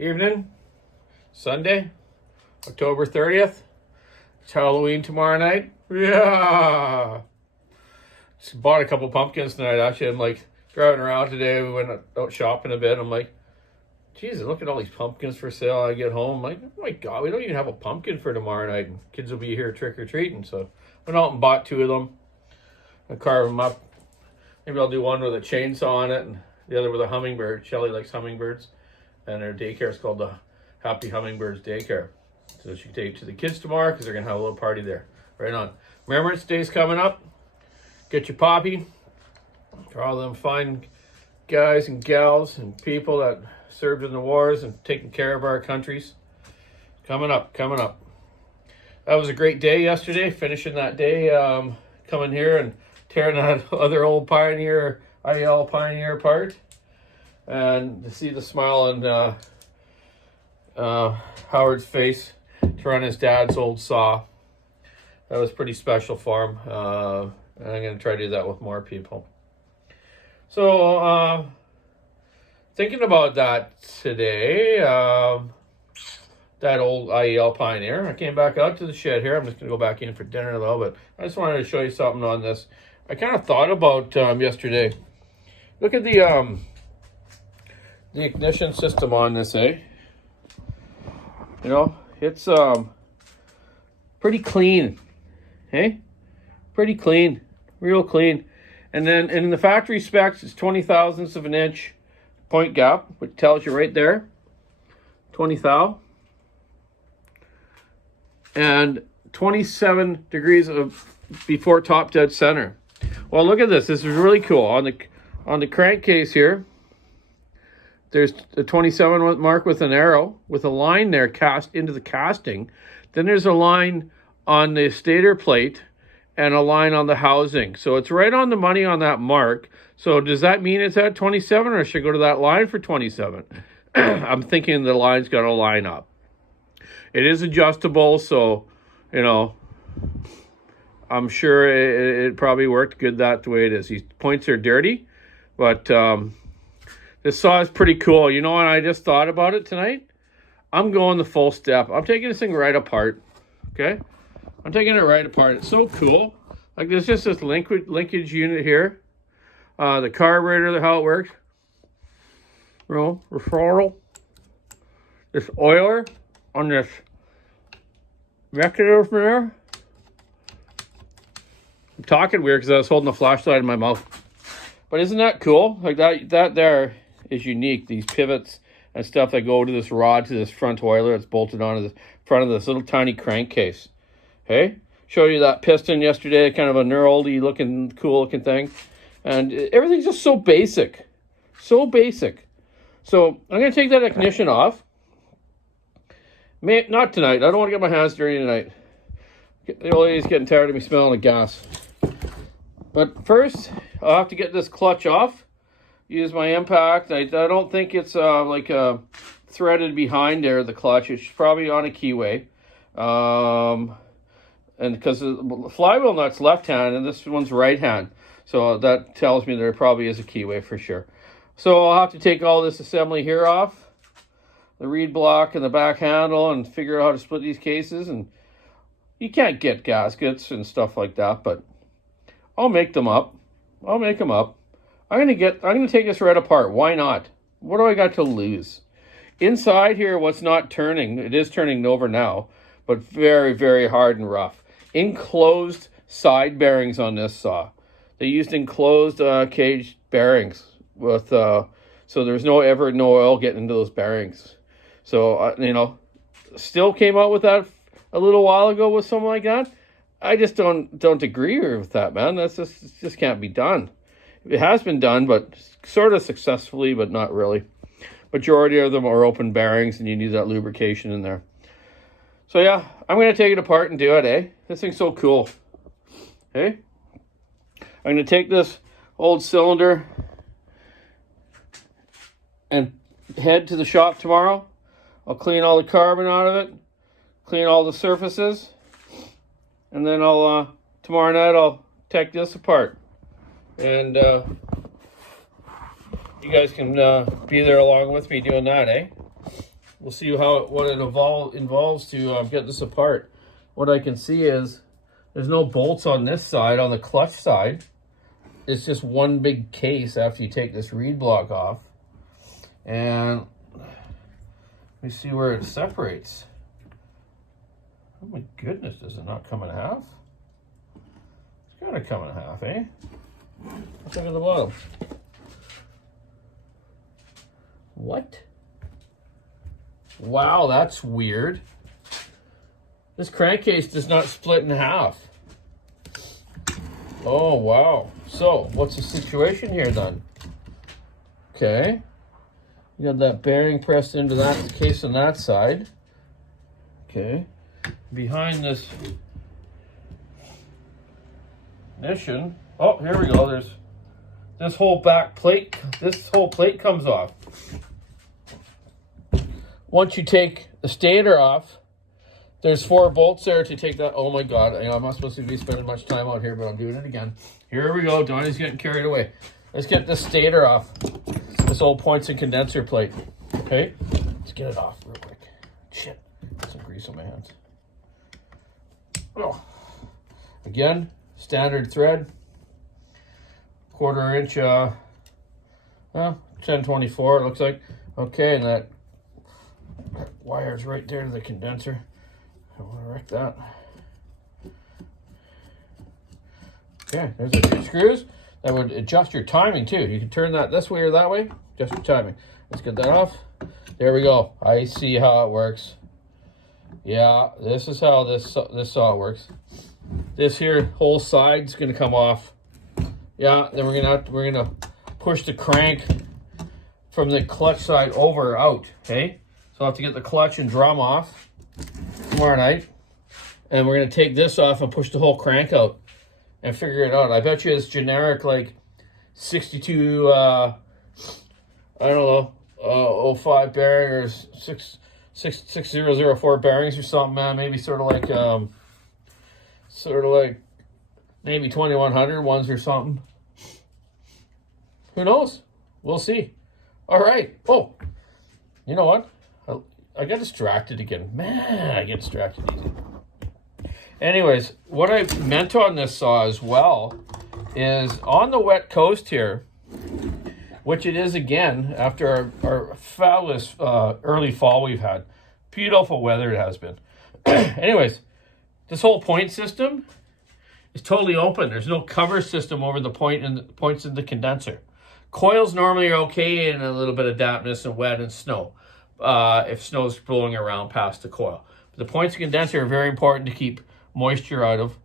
Evening, Sunday, October 30th. It's Halloween tomorrow night. Yeah. Just bought a couple pumpkins tonight. Actually, I'm like driving around today. We went out shopping a bit. I'm like, Jesus, look at all these pumpkins for sale. I get home, I'm like, oh my God, we don't even have a pumpkin for tomorrow night. And kids will be here trick-or-treating. So went out and bought 2 of them. I carve them up. Maybe I'll do one with a chainsaw on it and the other with a hummingbird. Shelly likes hummingbirds. And their daycare is called the Happy Hummingbirds Daycare. So she can take it to the kids tomorrow because they're going to have a little party there. Right on. Remembrance Day's coming up. Get your poppy. For all them fine guys and gals and people that served in the wars and taking care of our countries. Coming up. That was a great day yesterday. Finishing that day, coming here and tearing that other old Pioneer, IEL Pioneer apart. And to see the smile on Howard's face to run his dad's old saw. That was pretty special for him. And I'm going to try to do that with more people. So, thinking about that today, that old IEL Pioneer. I came back out to the shed here. I'm just going to go back in for dinner though, but I just wanted to show you something on this. I kind of thought about yesterday. Look at the ignition system on this, eh? You know, it's pretty clean, eh? Pretty clean, real clean. And then in the factory specs, it's 20 thousandths of an inch point gap, which tells you right there, 20 thou. And 27 degrees of before top dead center. Well, look at this. This is really cool. On the crankcase here, there's a 27 mark with an arrow with a line there cast into the casting. Then there's a line on the stator plate and a line on the housing. So it's right on the money on that mark. So does that mean it's at 27 or should I go to that line for 27? I'm thinking the line's got to line up. It is adjustable, so, you know, I'm sure it probably worked good that the way it is. These points are dirty, but this saw is pretty cool. You know what? I just thought about it tonight. I'm going the full step. I'm taking this thing right apart. Okay? I'm taking it right apart. It's so cool. Like there's just this linkage unit here. The carburetor, how it works. You know, the throttle. This oiler on this mechanism there. I'm talking weird because I was holding the flashlight in my mouth. But isn't that cool? Like that there is unique. These pivots and stuff that go to this rod, to this front oiler that's bolted onto the front of this little tiny crankcase. Okay? Showed you that piston yesterday, kind of a knurledy looking, cool looking thing. And everything's just so basic. So basic. So I'm going to take that ignition off. Not tonight. I don't want to get my hands dirty tonight. The old lady's getting tired of me smelling the gas. But first, I'll have to get this clutch off. Use my impact. I don't think it's threaded behind there, the clutch. It's probably on a keyway. And because the flywheel nut's left hand and this one's right hand. So that tells me there probably is a keyway for sure. So I'll have to take all this assembly here off. The reed block and the back handle and figure out how to split these cases. And you can't get gaskets and stuff like that, but I'll make them up. I'll make them up. I'm gonna take this right apart. Why not? What do I got to lose? Inside here, what's not turning, it is turning over now, but very, very hard and rough. Enclosed side bearings on this saw. They used enclosed cage bearings with, so there's no oil getting into those bearings. So, you know, still came out with that a little while ago with something like that. I just don't agree with that, man. That's just can't be done. It has been done, but sort of successfully, but not really. Majority of them are open bearings, and you need that lubrication in there. So yeah, I'm going to take it apart and do it, eh? This thing's so cool. Okay? I'm going to take this old cylinder and head to the shop tomorrow. I'll clean all the carbon out of it, clean all the surfaces, and then I'll tomorrow night I'll take this apart. And you guys can be there along with me doing that, eh? We'll see what it involves to get this apart. What I can see is there's no bolts on this side, on the clutch side. It's just one big case after you take this reed block off. And let me see where it separates. Oh my goodness, does it not come in half? It's gotta come in half, eh? Let's look at the bottom. What? Wow, that's weird. This crankcase does not split in half. Oh, wow. So, what's the situation here then? Okay. You got that bearing pressed into that case on that side. Okay. Behind this ignition. Oh, here we go. There's this whole back plate. This whole plate comes off. Once you take the stator off, there's 4 bolts there to take that. Oh my God, I'm not supposed to be spending much time out here, but I'm doing it again. Here we go. Donnie's getting carried away. Let's get the stator off. This old points and condenser plate. Okay, let's get it off real quick. Shit, got some grease on my hands. Oh, again, standard thread. 1/4 inch, 1024 it looks like. Okay, and that wire's right there to the condenser. I want to wreck that. Okay, there's a few screws that would adjust your timing too. You can turn that this way or that way, adjust your timing. Let's get that off. There we go. I see how it works. Yeah, this is how this saw works. This here whole side's gonna come off. Yeah, then we're gonna push the crank from the clutch side over out. Okay, so I'll have to get the clutch and drum off tomorrow night, and we're gonna take this off and push the whole crank out and figure it out. I bet you it's generic like 62 I don't know 05 bearing or 6004 bearings or something, man. Maybe sort of like maybe 2100 ones or something. Who knows? We'll see. All right. Oh, you know what? I got distracted again. Man, I get distracted easy. Anyways, what I meant on this saw as well is on the wet coast here, which it is again after our fabulous early fall we've had. Beautiful weather it has been. Anyways, this whole point system is totally open. There's no cover system over the point and the points in the condenser. Coils normally are okay in a little bit of dampness and wet and snow. If snow's blowing around past the coil. But the points and condenser are very important to keep moisture out of.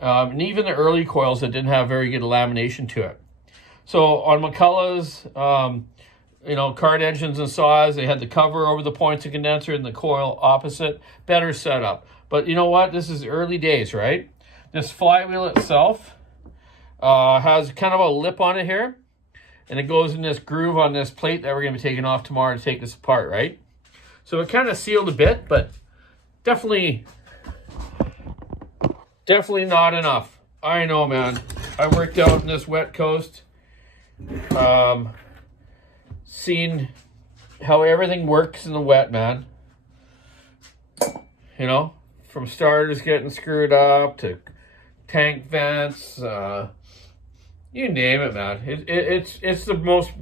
And even the early coils that didn't have very good lamination to it. So on McCullough's, cart engines and saws, they had the cover over the points and condenser and the coil opposite. Better setup. But you know what? This is early days, right? This flywheel itself has kind of a lip on it here. And it goes in this groove on this plate that we're going to be taking off tomorrow to take this apart, right? So it kind of sealed a bit, but definitely not enough. I know, man. I worked out in this wet coast. Seen how everything works in the wet, man. You know, from starters getting screwed up to tank vents, you name it, man. It's the most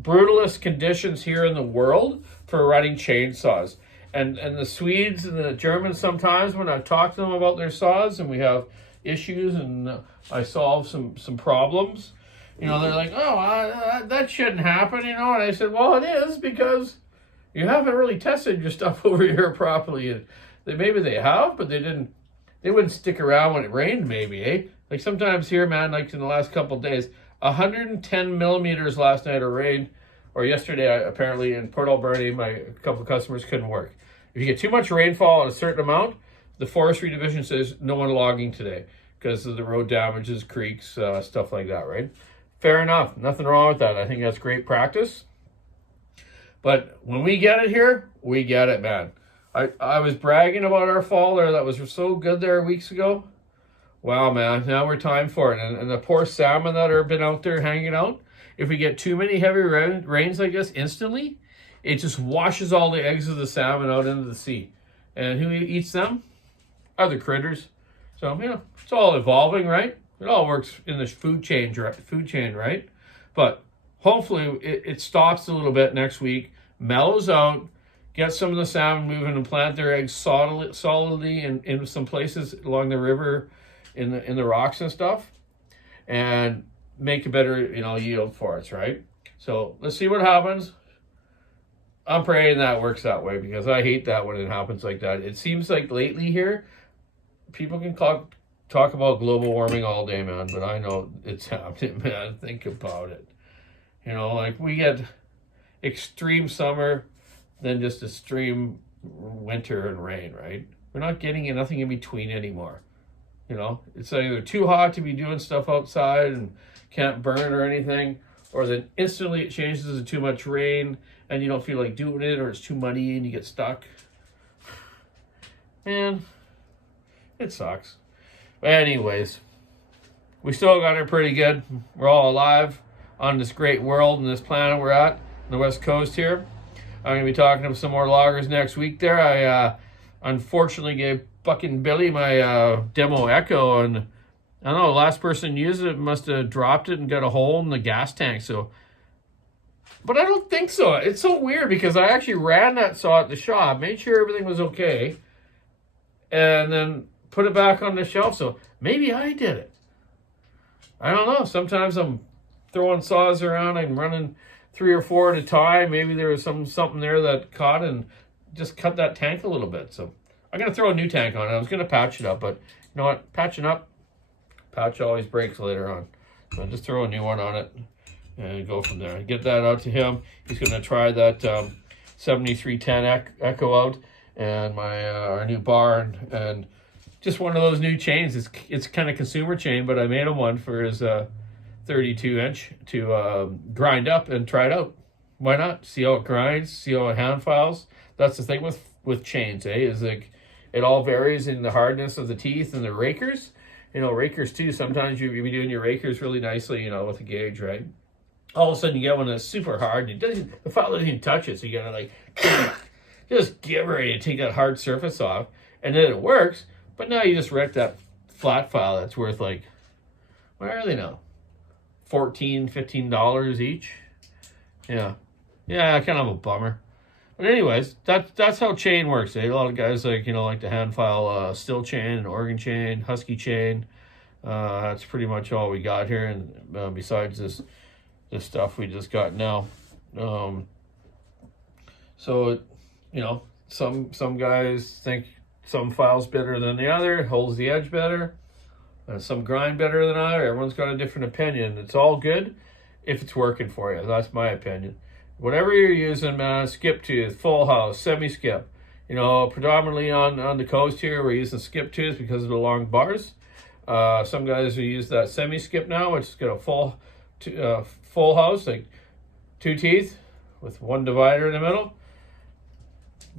brutalist conditions here in the world for running chainsaws. And the Swedes and the Germans sometimes, when I talk to them about their saws and we have issues and I solve some problems, they're like, oh, that shouldn't happen, And I said, well, it is because you haven't really tested your stuff over here properly. Maybe they have, but they wouldn't stick around when it rained, maybe, eh? Like sometimes here, man, like in the last couple of days, 110 millimeters last night of rain, or yesterday, apparently in Port Alberni, a couple of customers couldn't work. If you get too much rainfall at a certain amount, the forestry division says no one logging today because of the road damages, creeks, stuff like that, right? Fair enough. Nothing wrong with that. I think that's great practice. But when we get it here, we get it, man. I was bragging about our fall there. That was so good there weeks ago. Wow, man. Now we're time for it. And the poor salmon that have been out there hanging out, if we get too many heavy rains like this instantly, it just washes all the eggs of the salmon out into the sea. And who eats them? Other critters. So, it's all evolving, right? It all works in the food chain, right? But hopefully it stops a little bit next week, mellows out, get some of the salmon moving and plant their eggs solidly in some places along the river in the rocks and stuff, and make a better yield for us, right? So let's see what happens. I'm praying that works that way, because I hate that when it happens like that. It seems like lately here, people can talk about global warming all day, man, but I know it's happening, man. Think about it. Like we get extreme summer, then just extreme winter and rain, right? We're not getting nothing in between anymore. It's either too hot to be doing stuff outside and can't burn or anything, or then instantly it changes to too much rain and you don't feel like doing it, or it's too muddy and you get stuck. Man, it sucks. But anyways, we still got it pretty good. We're all alive on this great world and this planet we're at, on the West Coast here. I'm going to be talking to some more loggers next week there. I unfortunately gave fucking Billy my demo Echo, and I don't know, the last person used it must have dropped it and got a hole in the gas tank. But I don't think so. It's so weird, because I actually ran that saw at the shop, made sure everything was okay, and then put it back on the shelf. So maybe I did it. I don't know. Sometimes I'm throwing saws around. I'm running 3 or 4 at a time. Maybe there was something there that caught and just cut that tank a little bit. So I'm going to throw a new tank on it. I was going to patch it up, but you know what? Patch always breaks later on. So I'll just throw a new one on it and go from there. Get that out to him. He's going to try that 7310 Echo out, and our new bar, and just one of those new chains. It's kind of consumer chain, but I made him one for his 32-inch to grind up and try it out. Why not? See how it grinds, see how it hand files. That's the thing with chains, is like it all varies in the hardness of the teeth and the rakers. Rakers too, sometimes you'll be doing your rakers really nicely, with a gauge, right? All of a sudden you get one that's super hard, and the file doesn't even touch it, so you gotta like just get ready to take that hard surface off, and then it works. But now you just wreck that flat file that's worth like, what are they now? $14, $15 each. Yeah, kind of a bummer. But anyways, that's how chain works. A lot of guys like to hand file steel chain, organ chain, husky chain. That's pretty much all we got here, and besides this stuff we just got now. So some guys think some file's better than the other, holds the edge better. Some grind better than other. Everyone's got a different opinion. It's all good if it's working for you. That's my opinion. Whatever you're using, man, skip tooth, full house, semi-skip. Predominantly on the coast here, we're using skip tooth because of the long bars. Some guys will use that semi-skip now, which has got a full house, like 2 teeth with 1 divider in the middle.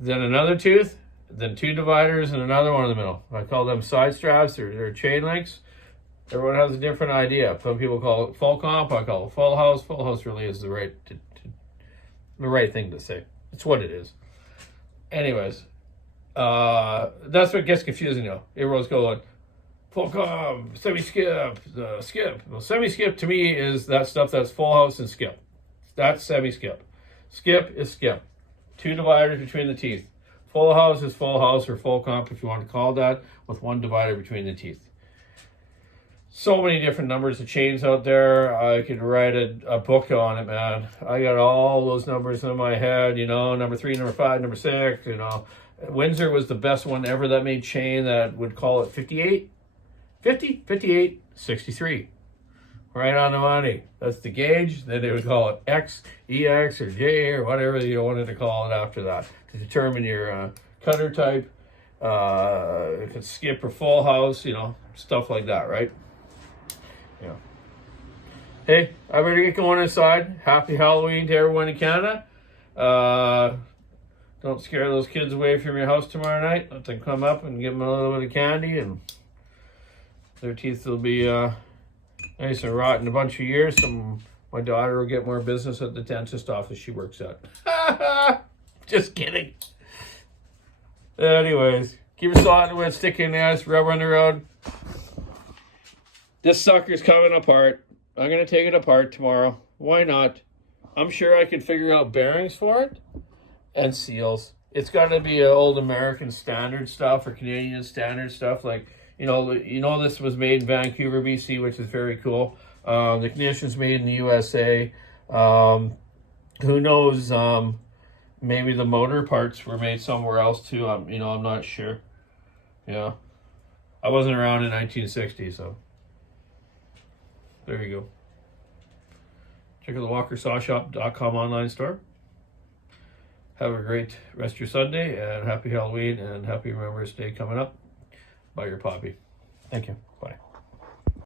Then another tooth, then 2 dividers and another one in the middle. I call them side straps or chain links. Everyone has a different idea. Some people call it full comp. I call it full house. Full house really is the right thing to say. It's what it is. Anyways, that's what gets confusing now. Everyone's going full comp, semi-skip, skip. Well, semi-skip to me is that stuff that's full house and skip. That's semi-skip. Skip is skip. 2 dividers between the teeth. Full house is full house, or full comp if you want to call it that, with 1 divider between the teeth. So many different numbers of chains out there. I could write a book on it, man. I got all those numbers in my head, number 3, number 5, number 6, Windsor was the best one ever that made chain that would call it 58, 50, 58, 63. Right on the money. That's the gauge. Then they would call it X, EX, or J, or whatever you wanted to call it after that, to determine your cutter type, if it's skip or full house, stuff like that, right? Yeah. Hey, I better get going inside. Happy Halloween to everyone in Canada. Don't scare those kids away from your house tomorrow night. Let them come up and give them a little bit of candy, and their teeth will be nice and rotten a bunch of years. Some My daughter will get more business at the dentist office she works at. Just kidding. Anyways, keep us on with sticking ass, rubber on the road. This sucker's coming apart. I'm going to take it apart tomorrow. Why not? I'm sure I could figure out bearings for it and seals. It's got to be old American standard stuff or Canadian standard stuff. Like, you know, this was made in Vancouver, BC, which is very cool. The ignition's made in the USA. Who knows? Maybe the motor parts were made somewhere else too. I'm not sure. Yeah, I wasn't around in 1960, so there you go. Check out the WalkerSawShop.com online store. Have a great rest of your Sunday, and happy Halloween, and happy Remembrance Day coming up. Buy your poppy. Thank you. Bye.